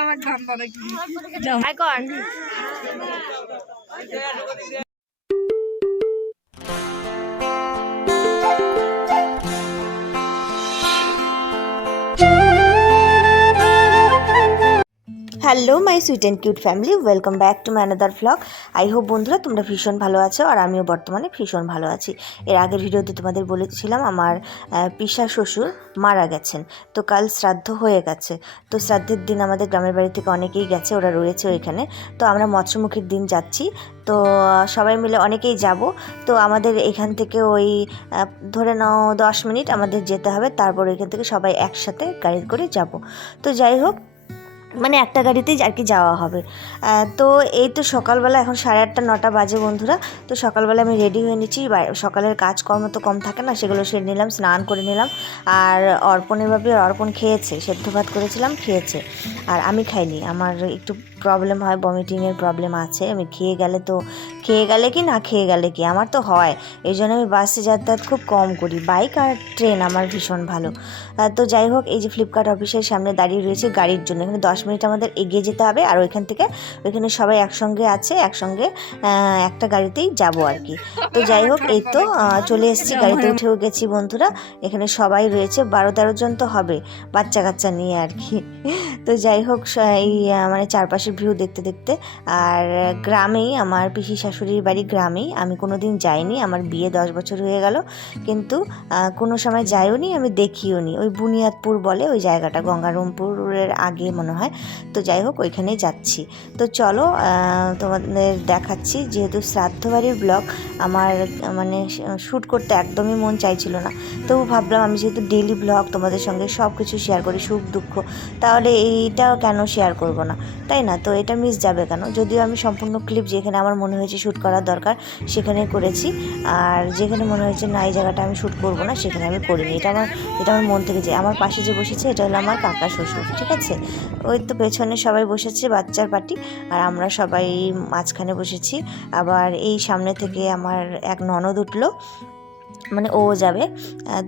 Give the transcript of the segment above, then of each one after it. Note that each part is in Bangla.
আমার hello my sweet and cute family, welcome back to my another vlog I hope বন্ধুরা তোমরা ভীষণ ভালো আছো আর আমিও বর্তমানে ভীষণ ভালো আছি। এর আগের ভিডিওতে তোমাদের বলেছিলাম আমার পিসা শ্বশুর মারা গেছেন। তো কাল শ্রাদ্ধ হয়ে গেছে। তো শ্রাদ্ধের দিন আমাদের গ্রামের বাড়ি থেকে অনেকেই গেছে, ওরা রয়েছে ওইখানে। তো আমরা মৎস্যমুখীর দিন যাচ্ছি। তো সবাই মিলে অনেকেই যাব। তো আমাদের এখান থেকে ওই ধরে নাও দশ মিনিট আমাদের যেতে হবে। তারপর ওইখান থেকে সবাই একসাথে গাড়ি করে যাব। তো যাই হোক মানে একটা গাড়িতেই আর কি যাওয়া হবে। তো এই তো সকালবেলা এখন সাড়ে আটটা, নটা বাজে বন্ধুরা। তো সকালবেলা আমি রেডি হয়ে নিচ্ছি। সকালের কাজকর্ম তো কম থাকে না, সেগুলো সেরে নিলাম, স্নান করে নিলাম। আর অর্পণের ভাবে অর্পণ খেয়েছে, সেদ্ধ ভাত করেছিলাম, খেয়েছে। আর আমি খাইনি, আমার একটু প্রবলেম হয় বমিটিংয়ের প্রবলেম আছে। আমি খেয়ে গেলে তো খেয়ে গেলে কি, না খেয়ে গেলে কি? আমার তো হয়। এই জন্য আমি বাসে যাতায়াত খুব কম করি। বাইক আর ট্রেন আমার ভীষণ ভালো। তো যাই হোক, এই যে ফ্লিপকার্ট অফিসের সামনে দাঁড়িয়ে রয়েছে গাড়ির জন্য। এখানে দশ মিনিট আমাদের এগিয়ে যেতে হবে আর ওইখান থেকে ওইখানে সবাই একসঙ্গে আছে, একসঙ্গে একটা গাড়িতেই যাব আর কি। তো যাই হোক, এই তো চলে এসেছি। গাড়িতে উঠেও গেছি বন্ধুরা। এখানে সবাই রয়েছে। বারো তেরো জন তো হবে বাচ্চা কাচ্চা নিয়ে আর কি। তো যাই হোক এই মানে চারপাশের ভিউ দেখতে দেখতে আর গ্রামেই আমার পিসি শাশুড়ির বাড়ি গ্রামেই আমি কোনো দিন যাইনি, আমার বিয়ে দশ বছর হয়ে গেল। কিন্তু কোনো সময় যাইও নি আমি দেখিও নি ওই বুনিয়াদপুর বলে ওই জায়গাটা, গঙ্গারামপুরের আগে মনে হয়। তো যাই হোক, ওইখানেই যাচ্ছি। তো চলো তোমাদের দেখাচ্ছি। যেহেতু শ্রাদ্ধ বাড়ির ব্লগ, আমার মানে শ্যুট করতে একদমই মন চাইছিল না। তবু ভাবলাম, আমি যেহেতু ডেলি ব্লগ, তোমাদের সঙ্গে সব কিছু শেয়ার করি, সুখ, দুঃখ, তাহলে এইটাও কেন শেয়ার করব না? তাই না? তো এটা মিস যাবে কেন? যদিও আমি সম্পূর্ণ ক্লিপ যেখানে আমার মনে হয়েছে শ্যুট করার দরকার, সেখানে করেছি। আর যেখানে মনে হয়েছে, না, এই জায়গাটা আমি শ্যুট করব না, সেখানে আমি করিনি। এটা আমার এটা আমার মন থেকে যায় আমার পাশে যে বসেছে, এটা হলো আমার কাকা শ্বশুর, ঠিক আছে? ওই তো পেছনে সবাই বসেছে, বাচ্চার পার্টি আর আমরা সবাই মাঝখানে বসেছি। আবার এই সামনে থেকে আমার এক ননদ উঠল মানে ও যাবে।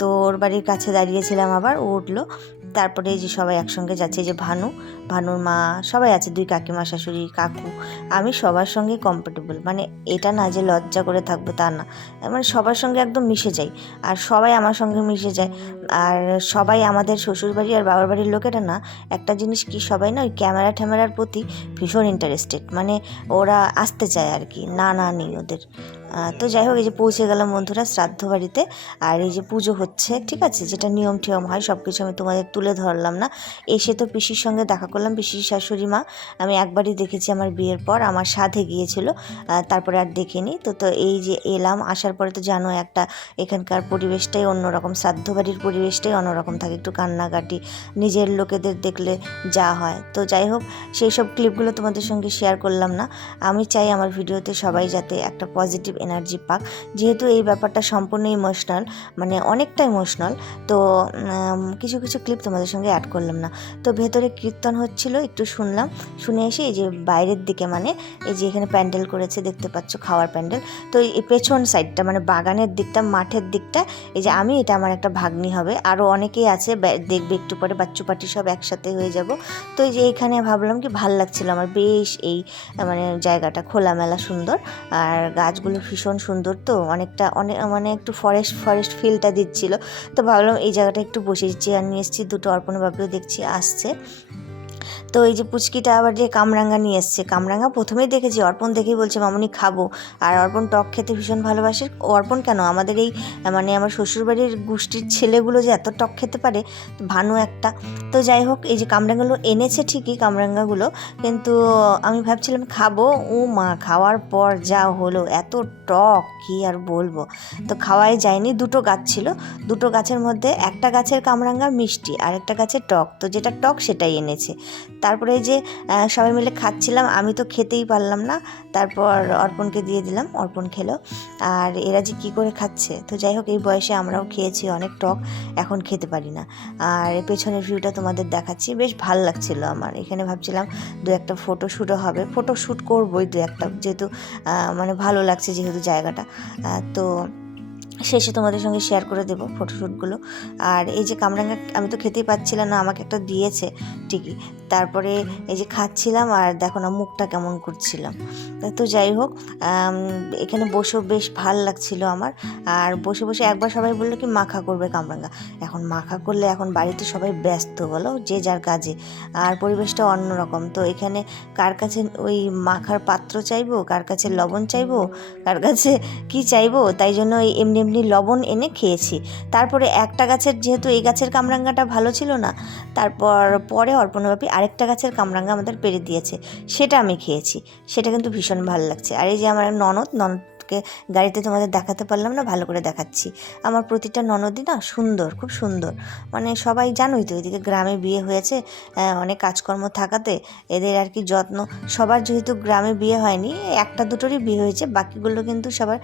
তো ওর বাড়ির কাছে দাঁড়িয়েছিলাম আবার, ও উঠল। তারপরে যে সবাই একসঙ্গে যাচ্ছে যে ভানু, ভানুর মা, সবাই আছে, দুই কাকিমা, শাশুড়ি, কাকু। আমি সবার সঙ্গে কমফোর্টেবল মানে এটা না যে লজ্জা করে থাকব তা না। মানে সবার সঙ্গে একদম মিশে যাই, আর সবাই আমার সঙ্গে মিশে যায়। আর সবাই আমাদের শ্বশুরবাড়ি আর বাবার বাড়ির লোকেরা না, একটা জিনিস কি সবাই না ওই ক্যামেরা ট্যামেরার প্রতি ভীষণ ইন্টারেস্টেড মানে ওরা আসতে চায় আর কি, না না নেই ওদের। তো যাই হোক, এই যে পৌঁছে গেলাম বন্ধুরা শ্রাদ্ধ বাড়িতে। আর এই যে পুজো হচ্ছে, ঠিক আছে? যেটা নিয়ম টিয়ম হয় সব কিছু আমি তোমাদের তুলে ধরলাম না। এসে তো পিসির সঙ্গে দেখা করলাম, পিসির শাশুড়ি মা। আমি একবারই দেখেছি আমার বিয়ের পর, আমার সাধে গিয়েছিল তারপরে আর দেখিনি। তো তো এই যে এলাম, আসার পরে তো জানো একটা এখানকার পরিবেশটাই অন্যরকম, শ্রাদ্ধ বাড়ির পরিবেশটাই অন্যরকম থাকে, একটু কান্নাকাটি, নিজের লোকেদের দেখলে যা হয়। তো যাই হোক, সেই সব ক্লিপগুলো তোমাদের সঙ্গে শেয়ার করলাম না। আমি চাই আমার ভিডিওতে সবাই যাতে একটা পজিটিভ এনার্জি পাক যেহেতু এই ব্যাপারটা সম্পূর্ণ ইমোশনাল মানে অনেকটা ইমোশনাল তো কিছু কিছু ক্লিপ তোমাদের সঙ্গে অ্যাড করলাম না। তো ভেতরে কীর্তন হচ্ছিল, একটু শুনলাম, শুনে এসে এই যে বাইরের দিকে মানে এই যে এখানে প্যান্ডেল করেছে, দেখতে পাচ্ছ খাওয়ার প্যান্ডেল। তো এই পেছন সাইডটা মানে বাগানের দিকটা, মাঠের দিকটা, এই যে আমি, এটা আমার একটা ভাগ্নি হবে। আরও অনেকেই আছে দেখবে একটু পরে, বাচ্চু পাটি সব একসাথে হয়ে যাব। তো এই যে এখানে ভাবলাম কি, ভালো লাগছিল আমার, বেশ এই মানে জায়গাটা খোলামেলা সুন্দর। আর গাছগুলো ভীষণ সুন্দর তো, অনেকটা অনেক মানে একটু ফরেস্ট ফরেস্ট ফিলটা দিচ্ছিল। তো ভাবলাম এই জায়গাটা একটু বসে চেয়ার নিয়ে এসেছি দুটো অর্পণ বাবুও দেখছি, আসছে। তো এই যে পুচকিটা আবার যে কামরাঙ্গা নিয়ে এসছে, কামরাঙ্গা প্রথমেই দেখেছি, অর্পণ দেখেই বলছে, মামনি, খাব। আর অর্পণ টক খেতে ভীষণ ভালোবাসে। অর্পণ কেন? আমাদের এই মানে আমার শ্বশুরবাড়ির গোষ্ঠীর ছেলেগুলো যে এত টক খেতে পারে, ভানু একটা। তো যাই হোক, এই যে কামরাঙ্গাগুলো এনেছে ঠিকই, কামরাঙ্গাগুলো। কিন্তু আমি ভাবছিলাম, খাব? ও মা, খাওয়ার পর যা হলো, এত টক, কি আর বলব? তো খাওয়াই যায়নি, দুটো গাছ ছিল। দুটো গাছের মধ্যে একটা গাছের কামরাঙ্গা মিষ্টি, আর একটা গাছের টক। তো যেটা টক সেটাই এনেছে। তারপরে যে সবাই মিলে খাচ্ছিলাম, আমি তো খেতেই পারলাম না। তারপর অর্পণকে দিয়ে দিলাম, অর্পণ খেলো। আর এরা যে কী করে খাচ্ছে? তো যাই হোক, এই বয়সে আমরাও খেয়েছি অনেক টক, এখন খেতে পারি না। আর পেছনের ভিউটা তোমাদের দেখাচ্ছি, বেশ ভালো লাগছিল আমার। এখানে ভাবছিলাম দু একটা ফটো শ্যুটও হবে। ফটো শ্যুট করবোই দু একটা, যেহেতু মানে ভালো লাগছে যেহেতু জায়গাটা। তো শেষে তোমাদের সঙ্গে শেয়ার করে দেবো ফটোশ্যুটগুলো আর এই যে কামরাঙ্গা, আমি তো খেতেই পাচ্ছিলাম না, আমাকে একটা দিয়েছে ঠিকই। তারপরে এই যে খাচ্ছিলাম আর দেখো না মুখটা কেমন করছিলাম। তো যাই হোক এখানে বসেও বেশ ভালো লাগছিল আমার। আর বসে বসে একবার সবাই বলল কি, মাখা করবে কামরাঙ্গা। এখন মাখা করলে এখন বাড়িতে সবাই ব্যস্ত বলো, যে যার কাজে। আর পরিবেশটা অন্যরকম। তো এখানে কার কাছে ওই মাখার পাত্র চাইব, কার কাছে লবণ চাইব, কার কাছে কি চাইব, তাই জন্য এই এমনি এমনি লবণ এনে খেয়েছি। তারপরে একটা গাছের, যেহেতু এই গাছের কামরাঙ্গাটা ভালো ছিল না, তারপর পরে অর্পণব্যাপী আরেকটা গাছের কামরাঙ্গা আমাদের পেরে দিয়েছে। সেটা আমি খেয়েছি। সেটা কিন্তু ভীষণ ভালো লাগছে। আর এই যে আমার ননদ, ননদকে গাড়িতে তোমাদের দেখাতে পারলাম না, ভালো করে দেখাচ্ছি। আমার প্রতিটা ননদই না সুন্দর, খুব সুন্দর। মানে সবাই জানোই তো, এদিকে গ্রামে বিয়ে হয়েছে অনেক কাজকর্ম থাকাতে এদের আর কি যত্ন। সবার যেহেতু গ্রামে বিয়ে হয়নি, একটা দুটোরই বিয়ে হয়েছে, বাকিগুলো কিন্তু সবার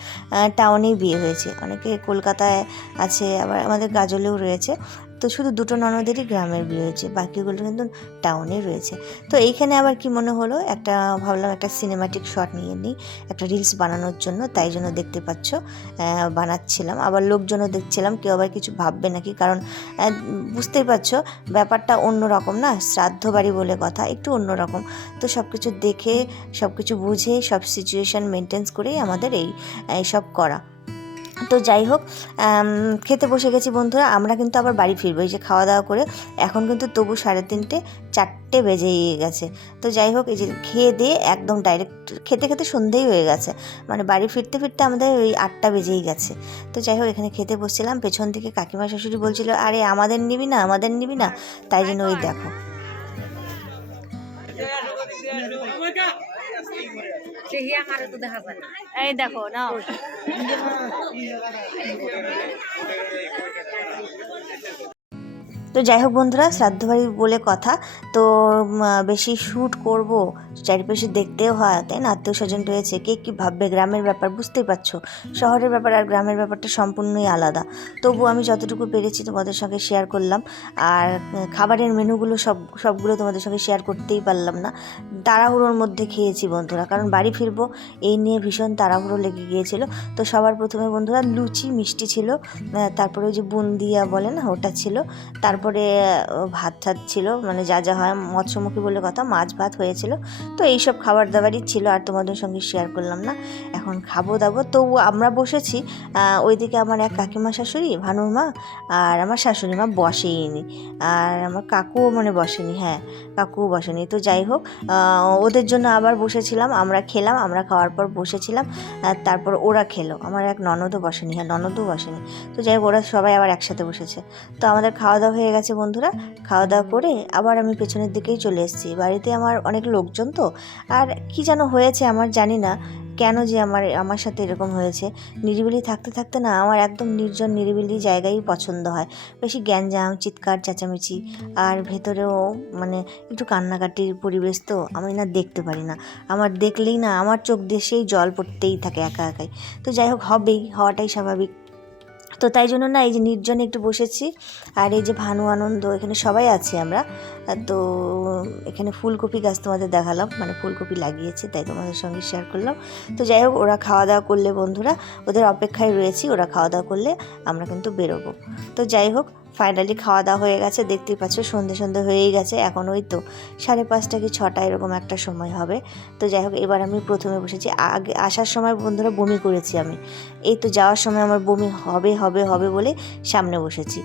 টাউনেই বিয়ে হয়েছে। অনেকে কলকাতায় আছে, আবার আমাদের গাজলেও রয়েছে। তো শুধু দুটো ননদেরই গ্রামের বিয়ে হয়েছে, বাকিগুলো কিন্তু টাউনে রয়েছে। তো এইখানে আবার কি মনে হলো? একটা ভাবলাম একটা সিনেমাটিক শট নিয়ে নিই, একটা রিলস বানানোর জন্য, তাই জন্য দেখতে পাচ্ছ বানাচ্ছিলাম। আবার লোকজনও দেখছিলাম, কেউ আবার কিছু ভাববে নাকি? কারণ বুঝতেই পারছ, ব্যাপারটা অন্য রকম না, শ্রাদ্ধ বাড়ি বলে কথা, একটু অন্য রকম। তো সব কিছু দেখে সব কিছু বুঝে, সব সিচুয়েশান মেনটেন্স করেই আমাদের এই সব করা। তো যাই হোক খেতে বসে গেছি বন্ধুরা, আমরা কিন্তু আবার বাড়ি ফিরবো। এই যে খাওয়া দাওয়া করে, এখন কিন্তু তবু সাড়ে তিনটে, চারটে বেজেই গেছে। তো যাই হোক, এই যে খেয়ে দিয়ে একদম ডাইরেক্ট খেতে খেতে সন্ধেই হয়ে গেছে। মানে বাড়ি ফিরতে ফিরতে আমাদের ওই আটটা বেজেই গেছে। তো যাই হোক, এখানে খেতে বসছিলাম, পেছন থেকে কাকিমা, শাশুড়ি বলছিল, আরে, আমাদের নিবি না, আমাদের নিবি না? তাই জন্য ওই দেখো। এই দেখো নাও। তো যাই হোক বন্ধুরা, শ্রাদ্ধ বাড়ি বলে কথা। তো বেশি শ্যুট করব, চারিপাশে দেখতেও হয়, তাই না? আত্মীয় স্বজন রয়েছে, কে কী ভাববে? গ্রামের ব্যাপার, বুঝতেই পারছ? শহরের ব্যাপার আর গ্রামের ব্যাপারটা সম্পূর্ণই আলাদা। তবু আমি যতটুকু পেরেছি তোমাদের সঙ্গে শেয়ার করলাম। আর খাবারের মেনুগুলো সব, সবগুলো তোমাদের সঙ্গে শেয়ার করতেই পারলাম না। তাড়াহুড়োর মধ্যে খেয়েছি বন্ধুরা, কারণ বাড়ি ফিরবো, এই নিয়ে ভীষণ তাড়াহুড়ো লেগে গিয়েছিল। তো সবার প্রথমে বন্ধুরা লুচি মিষ্টি ছিল তারপরে ওই যে বুন্দিয়া বলে না, ওটা ছিল। তারপরে আহ, ভাত টাত ছিল মানে যা যা হয় মৎস্যমুখী বলে কথা মাছ ভাত হয়েছিল। তো এইসব খাবার দাবারই ছিল আর তোমাদের সঙ্গে শেয়ার করলাম না। এখন খাব দাবো। তো আমরা বসেছি ওইদিকে আমার এক কাকিমা শাশুড়ি ভানুর মা আর আমার শাশুড়ি মা বসেইনি। আর আমার কাকুও মানে বসেনি হ্যাঁ কাকুও বসেনি। তো যাই হোক ওদের জন্য আবার বসেছিলাম আমরা খেলাম আমরা খাওয়ার পর বসেছিলাম তারপর ওরা খেলো। আমার এক ননদও বসেনি হ্যাঁ ননদও বসেনি। তো যাই হোক ওরা সবাই আবার একসাথে বসেছে। তো আমাদের খাওয়া দাওয়া হয়ে গেছে বন্ধুরা। খাওয়া দাওয়া করে আবার আমি পেছনের দিকেই চলে এসেছি। বাড়িতে আমার অনেক লোকজন তো। আর কি যেন হয়েছে আমার জানি না। কেন যে আমার আমার সাথে এরকম হয়েছে। নিরিবিলি থাকতে থাকতে না আমার একদম নির্জন নিরিবিলি জায়গায় পছন্দ হয়। বেশি গ্যাঞ্জাম, চিৎকার, চেঁচামেচি আর ভেতরেও মানে একটু কান্নাকাটির পরিবেশ তো আমি না দেখতে পারি না। আমার দেখলেই না, আমার চোখ দিয়ে সেই জল পড়তেই থাকে একা একাই। তো যাই হোক, হবেই। হওয়াটাই স্বাভাবিক। তো তাই জন্য না এই যে নির্জনে একটু বসেছি, আর এই যে ভানু, আনন্দ, এখানে সবাই আছি আমরা। তো এখানে ফুলকপি গাছ তোমাদের দেখালাম মানে ফুলকপি লাগিয়েছি, তাই তোমাদের সঙ্গে শেয়ার করলাম। তো যাই হোক, ওরা খাওয়া দাওয়া করলে বন্ধুরা, ওদের অপেক্ষায় রয়েছি, ওরা খাওয়া দাওয়া করলে আমরা কিন্তু বেরোবো। তো যাই হোক ফাইনালি খাওয়া দাওয়া হয়ে গেছে, দেখতেই পাচ্ছ সন্ধে সন্ধে হয়েই গেছে, এখন ওই তো সাড়ে পাঁচটা কি ছটা এরকম একটা সময় হবে। তো যাই হোক, এবার আমি প্রথমে বসেছি। আগে আসার সময় বন্ধুরা বমি করেছি আমি। এই তো যাওয়ার সময় আমার বমি হবে হবে হবে বলে সামনে বসেছি।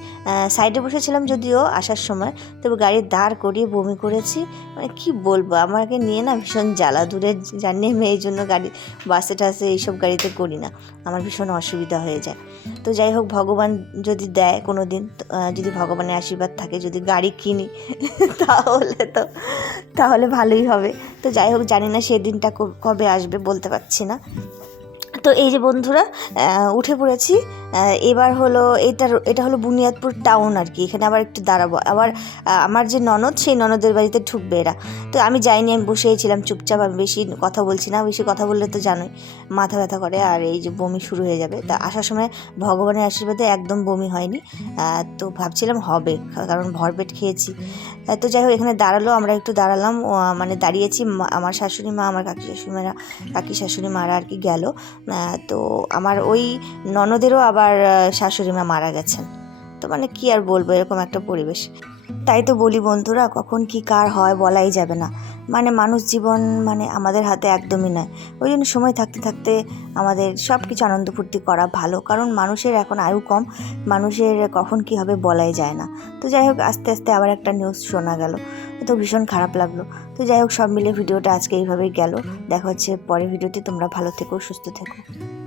সাইডে বসেছিলাম যদিও আসার সময়, তবে গাড়ি দাঁড় করিয়ে বমি করেছি। মানে কি বলব, আমাকে নিয়ে না ভীষণ জ্বালা দূরের জার্নি আমি এই জন্য গাড়ি, বাসে টাসে এইসব গাড়িতে করি না। আমার ভীষণ অসুবিধা হয়ে যায়। তো যাই হোক, ভগবান যদি দেয় কোনো দিন যদি ভগবানের আশীর্বাদ থাকে, যদি গাড়ি কিনি, তাহলে তো, তাহলে ভালোই হবে। তো যাই হোক, জানি না সেই দিনটা কবে আসবে, বলতে পারছি না। তো এই যে বন্ধুরা উঠে পড়েছি। এবার হলো এটা এটা হলো বুনিয়াদপুর টাউন আর কি। এখানে আবার একটু দাঁড়াবো। আবার আমার যে ননদ, সেই ননদের বাড়িতে ঢুকবে এরা। তো আমি যাইনি, আমি বসেই ছিলাম চুপচাপ, আমি বেশি কথা বলছি না, বেশি কথা বললে তো জানোই, মাথা ব্যথা করে আর এই যে বমি শুরু হয়ে যাবে। তা আসার সময় ভগবানের আশীর্বাদে একদম বমি হয়নি। তো ভাবছিলাম হবে কারণ ভরপেট খেয়েছি। তো যাই হোক, এখানে দাঁড়াল, আমরা একটু দাঁড়ালাম। মানে দাঁড়িয়েছি আমার শাশুড়ি মা, আমার কাকি শাশুড়ি মারা কাকি শাশুড়ি মারা আর কি গেল। তো আমার ওই ননদেরও আবার আহ, শাশুড়ি মা মারা গেছেন। তো মানে কি আর বলব এরকম একটা পরিবেশ। তাই তো বলি বন্ধুরা কখন কি কার হয় বলাই যাবে না। মানে মানুষ জীবন মানে আমাদের হাতে একদমই নয়। ওই জন্য সময় থাকতে থাকতে আমাদের সব কিছু আনন্দ ফুর্তি করা ভালো। কারণ মানুষের এখন আয়ু কম মানুষের কখন কি হবে বলাই যায় না। তো যাই হোক আস্তে আস্তে আবার একটা নিউজ শোনা গেল। তো ভীষণ খারাপ লাগল। তো যাই হোক সব মিলে ভিডিওটা আজকে এইভাবেই গেল। দেখা হচ্ছে পরের ভিডিওটি তোমরা ভালো থেকো সুস্থ থেকো।